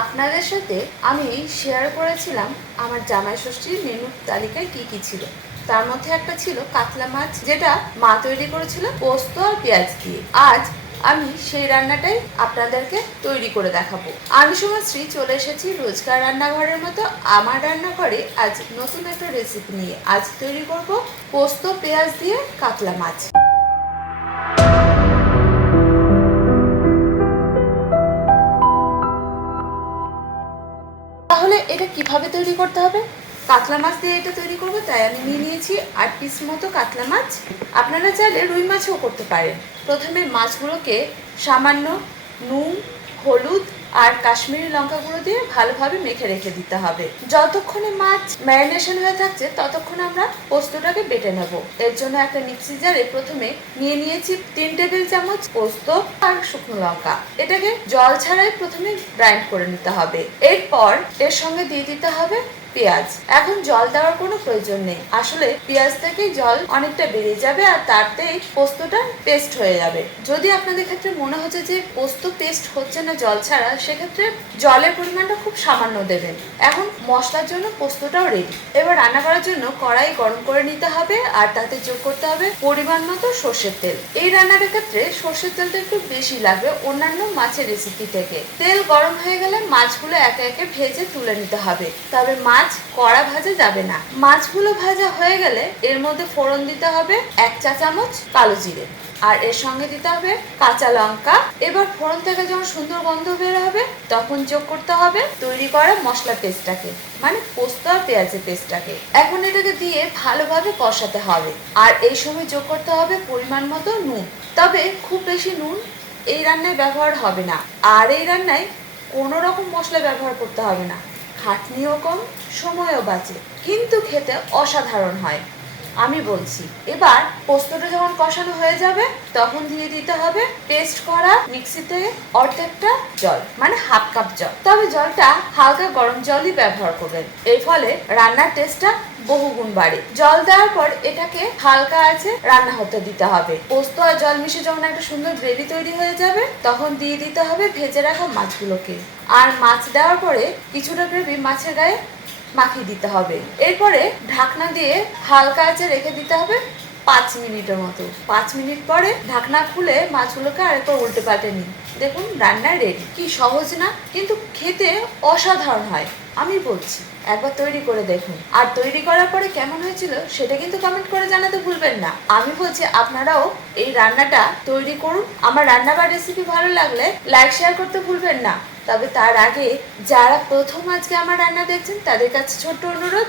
আপনাদের সাথে আমি শেয়ার করেছিলাম আমার জামাই ষষ্ঠীর মেনুর তালিকায় কি কি ছিল। তার মধ্যে একটা ছিল কাতলা মাছ, যেটা মা তৈরি করেছিল পোস্ত আর পেঁয়াজ দিয়ে। আজ আমি সেই রান্নাটাই আপনাদেরকে তৈরি করে দেখাবো। আমি সুমাশ্রী চলে এসেছি রোজকার রান্নাঘরের মতো। আমার রান্নাঘরে আজ নতুন একটা রেসিপি নিয়ে। আজ তৈরি করব পোস্ত, পেঁয়াজ দিয়ে কাতলা মাছ। কীভাবে তৈরি করতে হবে? কাতলা মাছ দিয়ে এটা তৈরি করব, তাই আমি নিয়ে নিয়েছি আট পিস মতো কাতলা মাছ। আপনারা চাইলে রুই মাছও করতে পারেন। প্রথমে মাছগুলোকে সামান্য নুন হলুদ আর কাশ্মীরি লঙ্কা গুঁড়ো দিয়ে ভালোভাবে মেখে রেখে দিতে হবে। যতক্ষণে মাছ ম্যারিনেশন হয়ে থাকছে, ততক্ষণ আমরা পোস্তটাকে বেটে নেব। এর জন্য একটা মিক্সি জারে প্রথমে নিয়ে নিয়েছি তিন টেবিল চামচ পোস্ত আর শুকনো লঙ্কা। এটাকে জল ছাড়াই প্রথমে গ্রাইন্ড করে নিতে হবে। এরপর এর সঙ্গে দিয়ে দিতে হবে পেঁয়াজ। এখন জল দেওয়ার কোনো প্রয়োজন নেই। আসলে পেঁয়াজ থেকে জল অনেকটা বেড়ে যাবে আর তাতেই পোস্তটা পেস্ট হয়ে যাবে। যদি আপনাদের ক্ষেত্রে মনে হচ্ছে যে পোস্ত পেস্ট হচ্ছে না জল ছাড়া, সেক্ষেত্রে জলের পরিমাণটা খুব সামান্য দেবেন। এখন মশলার জন্য পোস্তটাও রেডি এবার রান্না করার জন্য কড়াই গরম করে নিতে হবে আর তাতে যোগ করতে হবে পরিমাণ মতো সর্ষের তেল। এই রান্নার ক্ষেত্রে সর্ষের তেলটা একটু বেশি লাগবে অন্যান্য মাছের রেসিপি থেকে। তেল গরম হয়ে গেলে মাছগুলো একে একে ভেজে তুলে নিতে হবে। তবে মাছ কড়া ভাজা যাবে না। মাছগুলো ভাজা হয়ে গেলে এর মধ্যে ফোড়ন দিতে হবে এক চা চামচ কালো জিরে আর এর সঙ্গে দিতে হবে কাঁচা লঙ্কা। এবার ফোড়ন থেকে যখন সুন্দর গন্ধ বের হবে, তখন যোগ করতে হবে তৈরি করা মশলা পেস্টটাকে মানে পোস্ত আর পেঁয়াজের পেস্টটাকে। এখন এটাকে দিয়ে ভালোভাবে কষাতে হবে আর এই সময় যোগ করতে হবে পরিমাণ মতো নুন। তবে খুব বেশি নুন এই রান্নায় ব্যবহার হবে না। আর এই রান্নায় কোনো রকম মশলা ব্যবহার করতে হবে না। খাটনিও কম সময়ও বাঁচে কিন্তু খেতে অসাধারণ হয়। আমি বলছি। এবার পোস্তটা যখন কষানো হয়ে যাবে, তখন দিয়ে দিতে হবে পেস্ট করা মিক্সিতে অর্ধেকটা জল মানে হাফ কাপ জল। তবে জলটা হালকা গরম জলই ব্যবহার করবেন। এর ফলে রান্নার টেস্টটা বহুগুণ বাড়ে। জল দেওয়ার পর এটাকে হালকা আছে রান্না হতে দিতে হবে। পোস্ত আর জল মিশে যখন একটা সুন্দর গ্রেভি তৈরি হয়ে যাবে, তখন দিয়ে দিতে হবে ভেজে রাখা মাছগুলোকে। আর মাছ দেওয়ার পরে কিছুটা গ্রেভি মাছের গায়ে মাখিয়ে দিতে হবে। এরপরে ঢাকনা দিয়ে হালকা আঁচে রেখে দিতে হবে পাঁচ মিনিটের মতো। পাঁচ মিনিট পরে ঢাকনা খুলে মাছগুলোকে আরেকবার উল্টে পাল্টে নিন। দেখুন, রান্না রেডি কি সহজ না, কিন্তু খেতে অসাধারণ হয়। আমি বলছি, একবার তৈরি করে দেখুন। আর তৈরি করার পরে কেমন হয়েছিল সেটা কিন্তু কমেন্ট করে জানাতে ভুলবেন না। আমি বলছি, আপনারাও এই রান্নাটা তৈরি করুন। আমার রান্না বা রেসিপি ভালো লাগলে লাইক শেয়ার করতে ভুলবেন না। তবে তার আগে যারা প্রথম আজকে আমার রান্না দেখছেন, তাদের কাছে ছোট্ট অনুরোধ,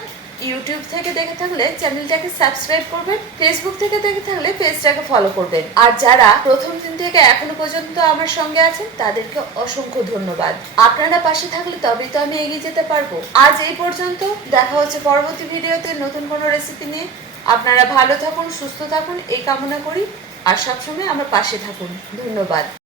ইউটিউব থেকে দেখে থাকলে চ্যানেলটাকে সাবস্ক্রাইব করবেন, ফেসবুক থেকে দেখে থাকলে পেজটাকে ফলো করবেন। আর যারা প্রথম দিন থেকে এখনও পর্যন্ত আমার সঙ্গে আছেন, তাদেরকে অসংখ্য ধন্যবাদ। আপনারা পাশে থাকলে তবেই তো আমি এগিয়ে যেতে পারব। আজ এই পর্যন্ত, দেখা হচ্ছে পরবর্তী ভিডিওতে নতুন কোনো রেসিপি নিয়ে। আপনারা ভালো থাকুন, সুস্থ থাকুন, এই কামনা করি। আর সবসময় আমার পাশে থাকুন। ধন্যবাদ।